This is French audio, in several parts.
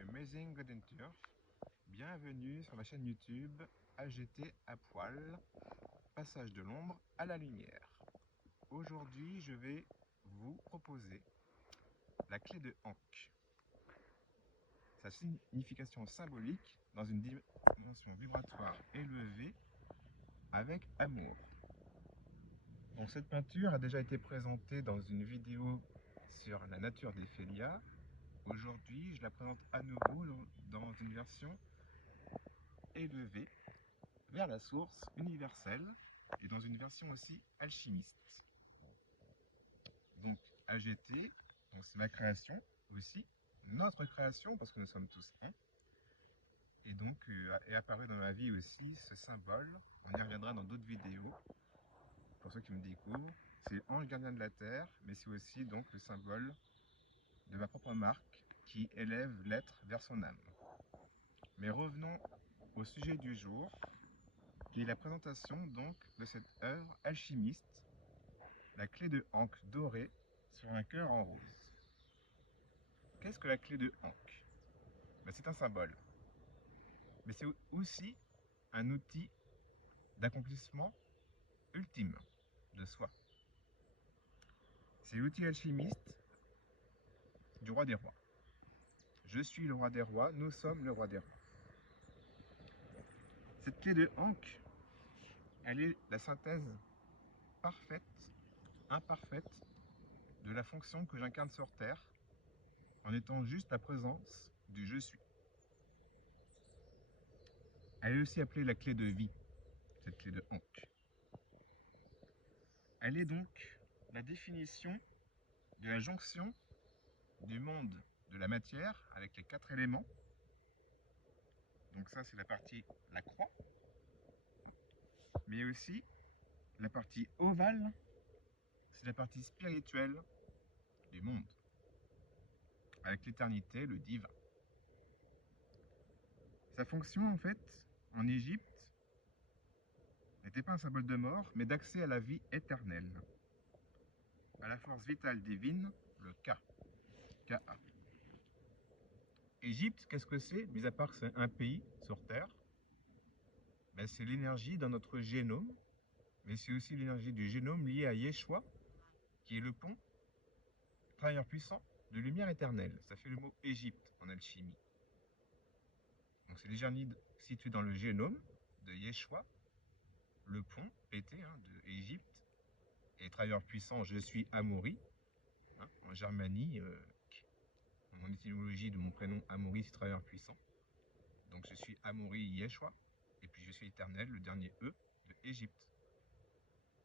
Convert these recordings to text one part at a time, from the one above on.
Amazing Golden Turf. Bienvenue sur ma chaîne YouTube AGT à poil, passage de l'ombre à la lumière. Aujourd'hui, je vais vous proposer la clé de Ankh. Sa signification symbolique dans une dimension vibratoire élevée avec amour. Donc cette peinture a déjà été présentée dans une vidéo sur la nature des Félias. Aujourd'hui, je la présente à nouveau dans une version élevée vers la source universelle et dans une version aussi alchimiste. Donc AGT, c'est ma création aussi, notre création parce que nous sommes tous un. Et donc est apparu dans ma vie aussi ce symbole. On y reviendra dans d'autres vidéos. Pour ceux qui me découvrent, c'est l'ange gardien de la terre, mais c'est aussi donc le symbole de ma propre marque qui élève l'être vers son âme. Mais revenons au sujet du jour, qui est la présentation donc de cette œuvre alchimiste, la clé de Ankh dorée sur un cœur en rose. Qu'est-ce que la clé de Ankh? C'est un symbole, mais c'est aussi un outil d'accomplissement ultime de soi. C'est l'outil alchimiste du roi des rois. Je suis le roi des rois, nous sommes le roi des rois. Cette clé de Ankh, elle est la synthèse parfaite, imparfaite, de la fonction que j'incarne sur Terre, en étant juste la présence du je suis. Elle est aussi appelée la clé de vie, cette clé de Ankh. Elle est donc la définition de la jonction du monde de la matière avec les 4 éléments. Donc ça, c'est la partie, la croix, mais aussi la partie ovale, c'est la partie spirituelle du monde, avec l'éternité, le divin. Sa fonction, en fait, en Égypte, n'était pas un symbole de mort, mais d'accès à la vie éternelle, à la force vitale divine, le Ka. Ka. Égypte, qu'est-ce que c'est? Mis à part que c'est un pays sur Terre, c'est l'énergie dans notre génome, mais c'est aussi l'énergie du génome liée à Yeshua, qui est le pont, travailleur puissant, de lumière éternelle. Ça fait le mot Égypte en alchimie. Donc c'est l'énergie située dans le génome de Yeshua, le pont pété de Égypte, et travailleur puissant, je suis Amaury, en germanie, mon étymologie de mon prénom Amaury, c'est travailleur puissant. Donc je suis Amaury Yeshua, et puis je suis éternel, le dernier E de Égypte.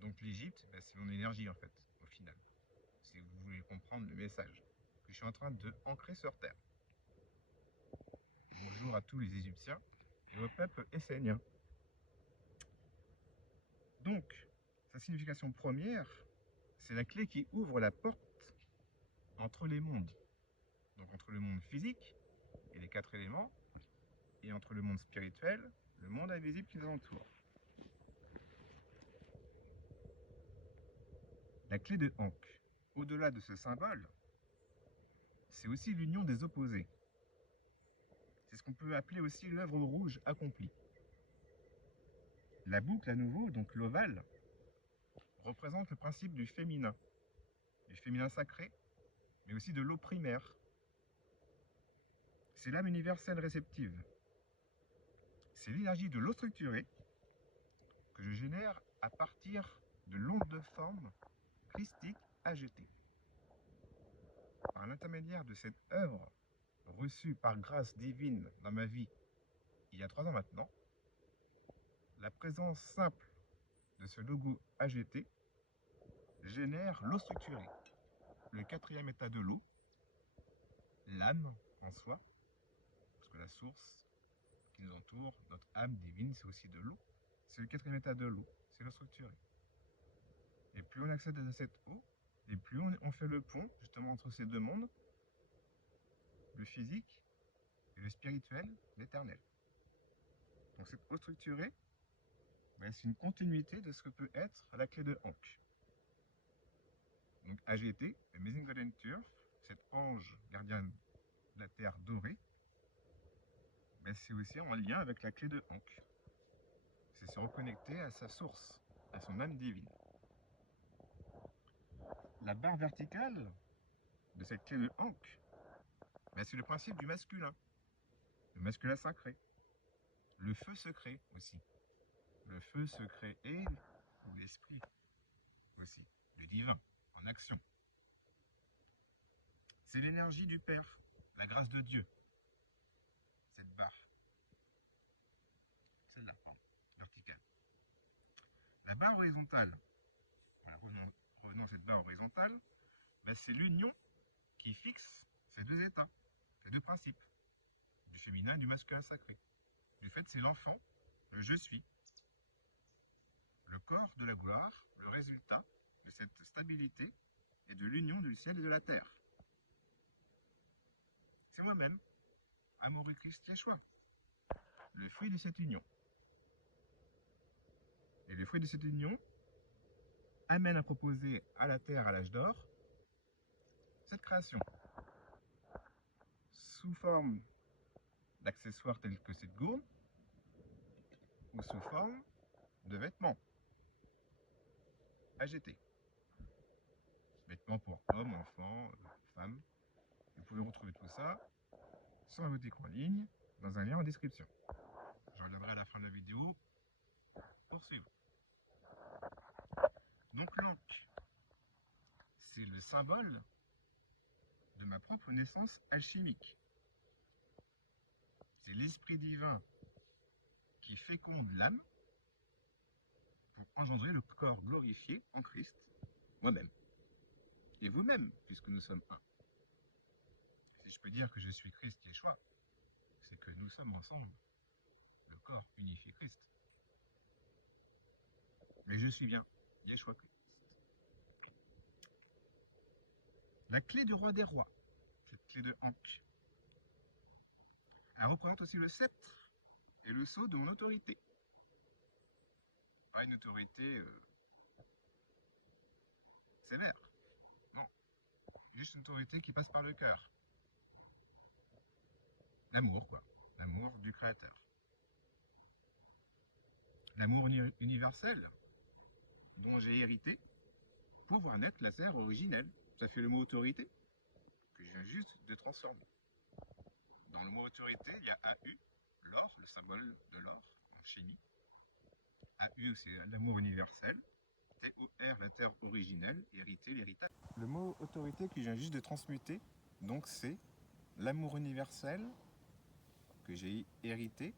Donc l'Égypte, c'est mon énergie en fait, au final. Si vous voulez comprendre le message que je suis en train de ancrer sur Terre. Bonjour à tous les Égyptiens et au peuple essénien. Donc, sa signification première, c'est la clé qui ouvre la porte entre les mondes. Donc entre le monde physique et les 4 éléments, et entre le monde spirituel, le monde invisible qui nous entoure. La clé de Ankh, au-delà de ce symbole, c'est aussi l'union des opposés. C'est ce qu'on peut appeler aussi l'œuvre rouge accomplie. La boucle à nouveau, donc l'ovale, représente le principe du féminin sacré, mais aussi de l'eau primaire. C'est l'âme universelle réceptive. C'est l'énergie de l'eau structurée que je génère à partir de l'onde de forme christique AGT. Par l'intermédiaire de cette œuvre reçue par grâce divine dans ma vie il y a 3 ans maintenant, la présence simple de ce logo AGT génère l'eau structurée, le 4e état de l'eau, l'âme en soi, parce que la source qui nous entoure, notre âme divine, c'est aussi de l'eau. C'est le 4e état de l'eau, c'est l'eau structurée. Et plus on accède à cette eau, et plus on fait le pont justement entre ces deux mondes, le physique et le spirituel, l'éternel. Donc cette eau structurée, c'est une continuité de ce que peut être la clé de Ankh. Donc AGT, Amazing Golden Turf, cet ange gardien de la terre dorée, c'est aussi en lien avec la clé de Ankh. C'est se reconnecter à sa source, à son âme divine. La barre verticale de cette clé de Ankh, c'est le principe du masculin. Le masculin sacré. Le feu secret aussi. Le feu secret et l'esprit aussi. Le divin en action. C'est l'énergie du Père, la grâce de Dieu. Cette barre. Celle-là, pardon, verticale. La barre horizontale. Voilà, revenons à cette barre horizontale. C'est l'union qui fixe ces deux états, ces deux principes, du féminin et du masculin sacré. Du fait, c'est l'enfant, le je suis, le corps de la gloire, le résultat de cette stabilité et de l'union du ciel et de la terre. C'est moi-même, Amoureux Christ Yeshua, le fruit de cette union. Et le fruit de cette union amène à proposer à la terre à l'âge d'or cette création sous forme d'accessoires tels que cette gourde ou sous forme de vêtements à jeter. Vêtements pour hommes, enfants, femmes. Vous pouvez retrouver tout ça sur la boutique en ligne dans un lien en description. Je reviendrai à la fin de la vidéo pour suivre. Donc l'Ankh, c'est le symbole de ma propre naissance alchimique. C'est l'esprit divin qui féconde l'âme pour engendrer le corps glorifié en Christ, moi-même. Et vous-même, puisque nous sommes un. Si je peux dire que je suis Christ Yeshua, c'est que nous sommes ensemble, le corps unifié Christ. Mais je suis bien Yeshua Christ. La clé du roi des rois, cette clé de Ankh, elle représente aussi le sceptre et le sceau de mon autorité. Pas une autorité sévère, non. Juste une autorité qui passe par le cœur. L'amour, quoi. L'amour du Créateur. L'amour universel dont j'ai hérité pour voir naître la terre originelle. Ça fait le mot autorité que je viens juste de transformer. Dans le mot autorité, il y a AU, l'or, le symbole de l'or en chimie. AU, c'est l'amour universel. TOR, la terre originelle, hérité, l'héritage. Le mot autorité que je viens juste de transmuter, donc c'est l'amour universel que j'ai hérité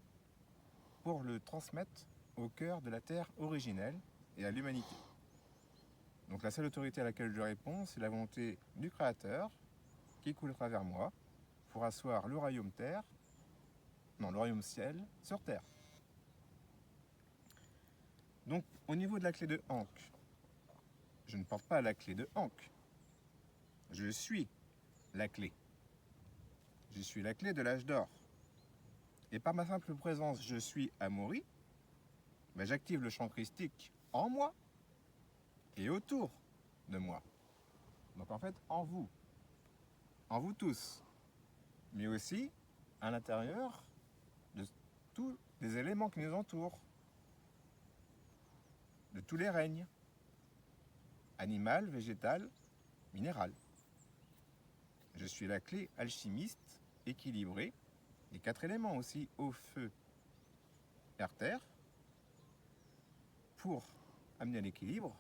pour le transmettre au cœur de la terre originelle et à l'humanité. Donc la seule autorité à laquelle je réponds, c'est la volonté du Créateur qui coule à travers moi pour asseoir le royaume terre, non, le royaume ciel sur terre. Donc au niveau de la clé de Ankh, je ne porte pas la clé de Ankh. Je suis la clé. Je suis la clé de l'âge d'or. Et par ma simple présence, je suis Amaury, j'active le champ christique en moi et autour de moi. Donc en fait, en vous tous, mais aussi à l'intérieur de tous les éléments qui nous entourent, de tous les règnes, animal, végétal, minéral. Je suis la clé alchimiste équilibrée des 4 éléments aussi, eau, feu, air, terre, pour amener à l'équilibre,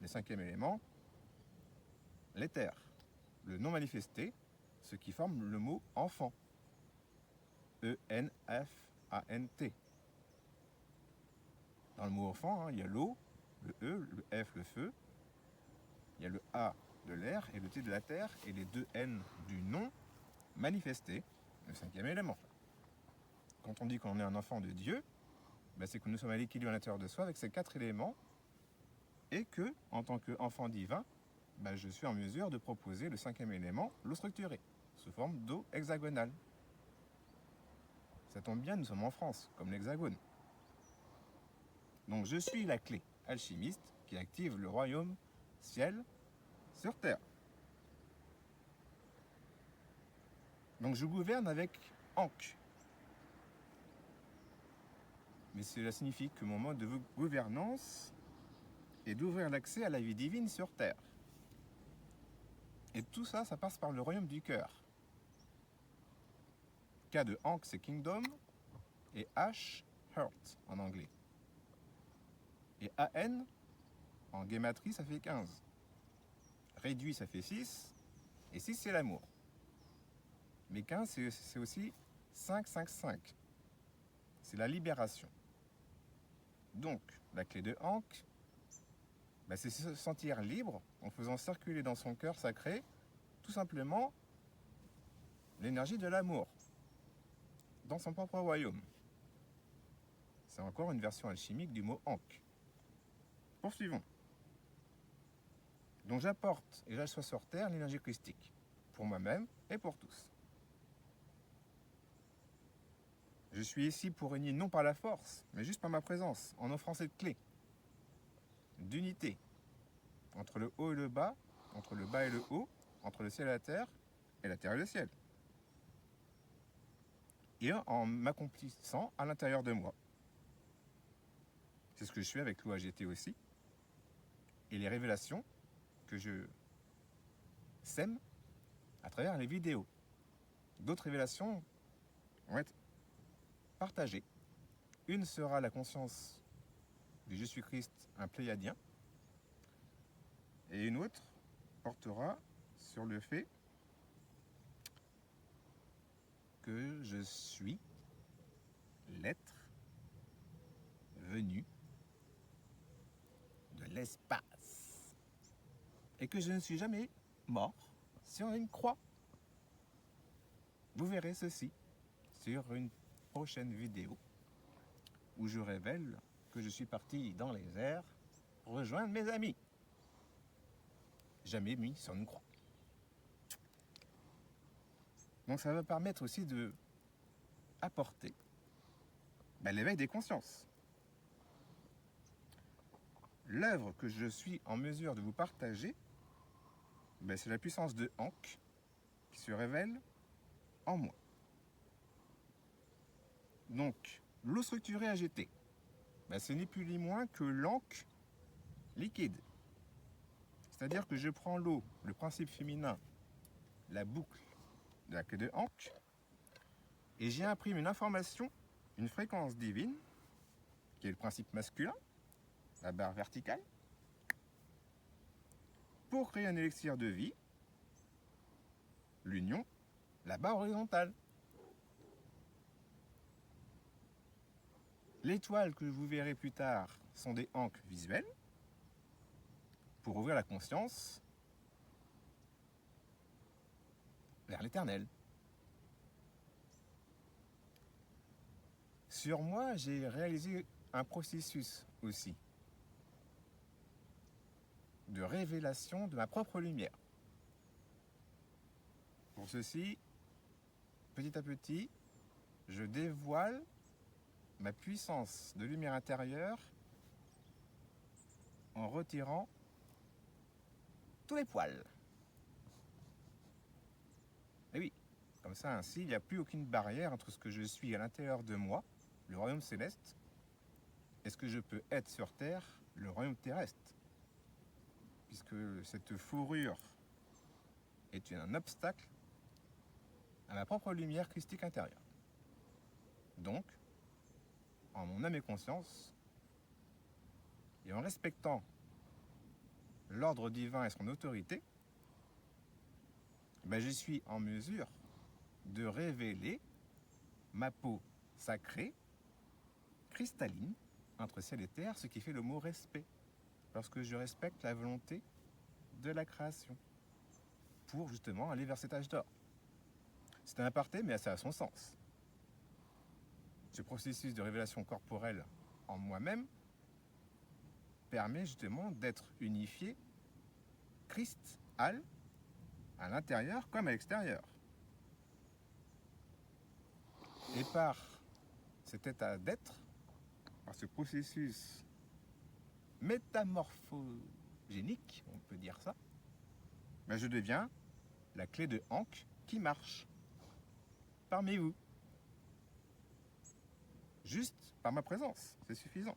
le 5e élément, l'éther, le non manifesté, ce qui forme le mot enfant. E-N-F-A-N-T. Dans le mot enfant, il y a l'eau, le E, le F, le feu, il y a le A de l'air et le T de la terre et les 2 N du non manifesté, le 5e élément. Quand on dit qu'on est un enfant de Dieu, c'est que nous sommes à l'équilibre à l'intérieur de soi avec ces 4 éléments et que, en tant qu'enfant divin, je suis en mesure de proposer le 5e élément, l'eau structurée, sous forme d'eau hexagonale. Ça tombe bien, nous sommes en France, comme l'hexagone. Donc je suis la clé alchimiste qui active le royaume ciel sur terre. Donc je gouverne avec Ankh. mais cela signifie que mon mode de gouvernance est d'ouvrir l'accès à la vie divine sur Terre. Et tout ça, ça passe par le royaume du cœur. K de Ankh, c'est Kingdom, et H, Heart en anglais. Et AN, en gématrie, ça fait 15. Réduit, ça fait 6, et 6, c'est l'amour. Mais 15, c'est aussi 5, 5, 5. C'est la libération. Donc, la clé de Ankh, c'est se sentir libre en faisant circuler dans son cœur sacré, tout simplement, l'énergie de l'amour, dans son propre royaume. C'est encore une version alchimique du mot Ankh. Poursuivons. Donc j'apporte et j'assois sur Terre l'énergie christique, pour moi-même et pour tous. Je suis ici pour régner non par la force, mais juste par ma présence, en offrant cette clé d'unité entre le haut et le bas, entre le bas et le haut, entre le ciel et la terre et le ciel. Et en m'accomplissant à l'intérieur de moi. C'est ce que je fais avec l'OAGT aussi. Et les révélations que je sème à travers les vidéos. D'autres révélations vont être partagées. Une sera la conscience du Je suis Christ, un pléiadien. Et une autre portera sur le fait que je suis l'être venu de l'espace. Et que je ne suis jamais mort sur une croix. Vous verrez ceci sur une prochaine vidéo où je révèle que je suis parti dans les airs rejoindre mes amis. Jamais mis sur une croix. Donc ça va permettre aussi de apporter l'éveil des consciences. L'œuvre que je suis en mesure de vous partager, c'est la puissance de Ankh qui se révèle en moi. Donc, l'eau structurée AGT, ce n'est plus ni moins que l'Ankh liquide. C'est-à-dire que je prends l'eau, le principe féminin, la boucle de la queue de Ankh, et j'y imprime une information, une fréquence divine, qui est le principe masculin, la barre verticale, pour créer un élixir de vie, l'union, la barre horizontale. L'étoile que vous verrez plus tard sont des ancres visuelles pour ouvrir la conscience vers l'éternel. Sur moi, j'ai réalisé un processus aussi de révélation de ma propre lumière. Pour ceci, petit à petit, je dévoile ma puissance de lumière intérieure en retirant tous les poils. Et oui, comme ça, ainsi, il n'y a plus aucune barrière entre ce que je suis à l'intérieur de moi, le royaume céleste, et ce que je peux être sur terre, le royaume terrestre. Puisque cette fourrure est un obstacle à ma propre lumière christique intérieure. Donc, en mon âme et conscience, et en respectant l'ordre divin et son autorité, je suis en mesure de révéler ma peau sacrée, cristalline, entre ciel et terre, ce qui fait le mot respect, lorsque je respecte la volonté de la création, pour justement aller vers cet âge d'or. C'est un aparté, mais ça a son sens. Ce processus de révélation corporelle en moi-même permet justement d'être unifié, Christ, Al, à l'intérieur comme à l'extérieur. Et par cet état d'être, par ce processus métamorphogénique, on peut dire ça, je deviens la clé de Ankh qui marche parmi vous. Juste par ma présence, c'est suffisant.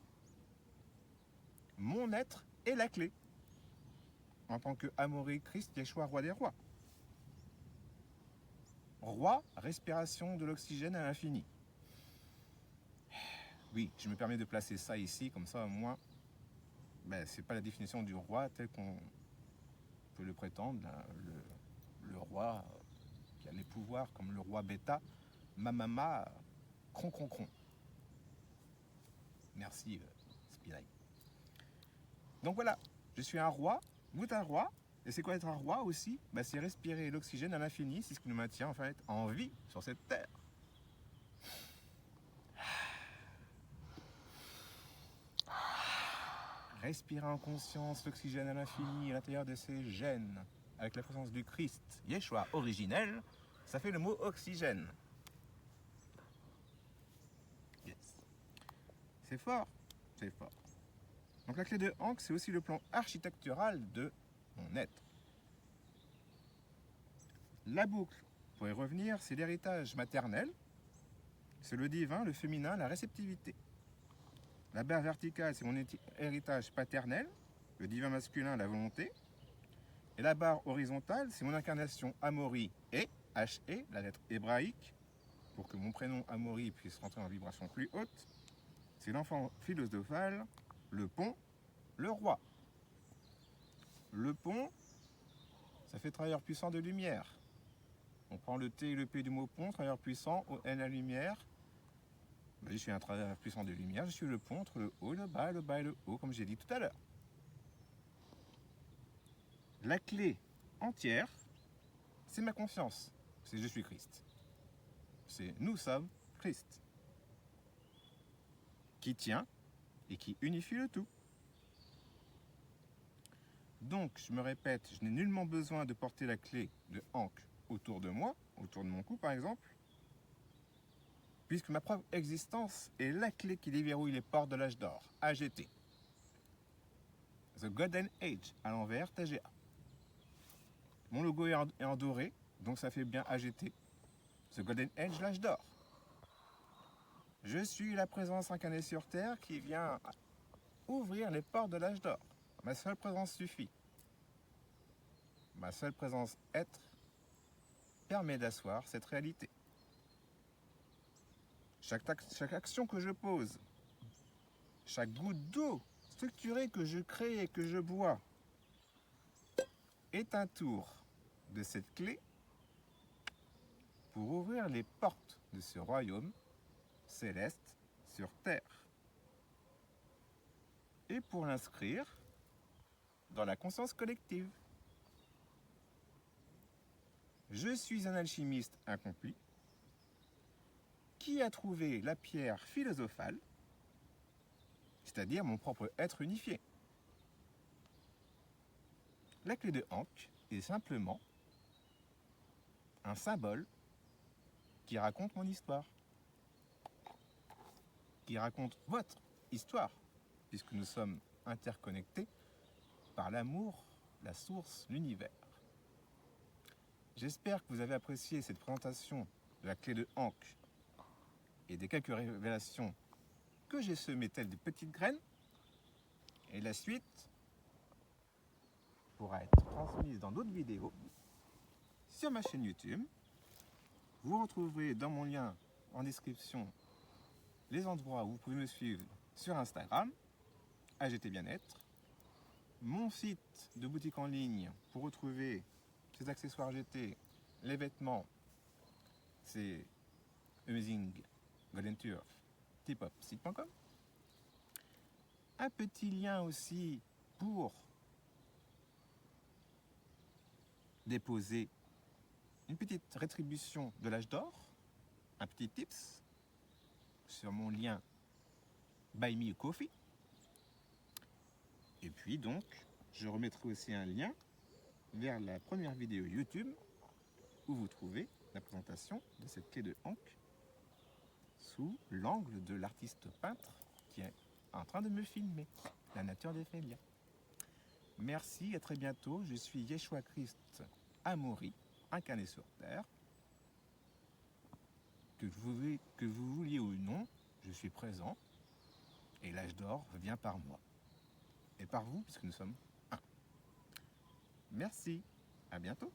Mon être est la clé. En tant que Amaury, Christ, Yeshua, roi des rois. Roi, respiration de l'oxygène à l'infini. Oui, je me permets de placer ça ici, comme ça au moins, c'est pas la définition du roi tel qu'on peut le prétendre. Le roi qui a les pouvoirs comme le roi bêta, mamama, cron cron cron. Merci Spirail. Donc voilà, je suis un roi, vous êtes un roi. Et c'est quoi être un roi aussi? C'est respirer l'oxygène à l'infini, c'est ce qui nous maintient en fait en vie sur cette terre. Respirer en conscience l'oxygène à l'infini à l'intérieur de ses gènes, avec la présence du Christ, Yeshua originel, ça fait le mot oxygène. Yes. C'est fort, c'est fort. Donc la clé de Ankh, c'est aussi le plan architectural de mon être. La boucle, pour y revenir, c'est l'héritage maternel, c'est le divin, le féminin, la réceptivité. La barre verticale, c'est mon héritage paternel, le divin masculin, la volonté. Et la barre horizontale, c'est mon incarnation Amaury et H-E, la lettre hébraïque, pour que mon prénom Amaury puisse rentrer en vibration plus haute. C'est l'enfant philosophal, le pont, le roi. Le pont, ça fait travailleur puissant de lumière. On prend le T et le P du mot pont, travailleur puissant, O, N, la lumière. Je suis un travailleur puissant de lumière, je suis le pont entre le haut, le bas et le haut, comme j'ai dit tout à l'heure. La clé entière, c'est ma confiance. C'est je suis Christ. C'est nous sommes Christ. Qui tient et qui unifie le tout. Donc, je me répète, je n'ai nullement besoin de porter la clé de Ankh autour de moi, autour de mon cou par exemple, puisque ma propre existence est la clé qui déverrouille les portes de l'âge d'or, AGT. The Golden Age, à l'envers, TGA. Mon logo est en doré, donc ça fait bien AGT. The Golden Age, l'âge d'or. Je suis la présence incarnée sur Terre qui vient ouvrir les portes de l'âge d'or. Ma seule présence suffit. Ma seule présence être permet d'asseoir cette réalité. Chaque action que je pose, chaque goutte d'eau structurée que je crée et que je bois est un tour de cette clé pour ouvrir les portes de ce royaume céleste sur terre et pour l'inscrire dans la conscience collective. Je suis un alchimiste accompli qui a trouvé la pierre philosophale, c'est-à-dire mon propre être unifié. La clé de Ankh est simplement un symbole qui raconte mon histoire, qui raconte votre histoire, puisque nous sommes interconnectés par l'amour, la source, l'univers. J'espère que vous avez apprécié cette présentation de la clé de Ankh et des quelques révélations que j'ai semées telles de petites graines. Et la suite pourra être transmise dans d'autres vidéos sur ma chaîne YouTube. Vous retrouverez dans mon lien en description les endroits où vous pouvez me suivre sur Instagram, AGT Bien-être, mon site de boutique en ligne pour retrouver ces accessoires GT, les vêtements, c'est Amazing Golden Turf, tipopsite.com. Un petit lien aussi pour déposer une petite rétribution de l'âge d'or, un petit tips sur mon lien Buy Me a Coffee. Et puis donc, je remettrai aussi un lien vers la première vidéo YouTube où vous trouvez la présentation de cette clé de Ankh sous l'angle de l'artiste peintre qui est en train de me filmer, la nature des Félia. Merci, à très bientôt. Je suis Yeshua Christ Amaury, incarné sur Terre. Que vous vouliez ou non, je suis présent, et l'âge d'or vient par moi. Et par vous, puisque nous sommes un. Merci, à bientôt.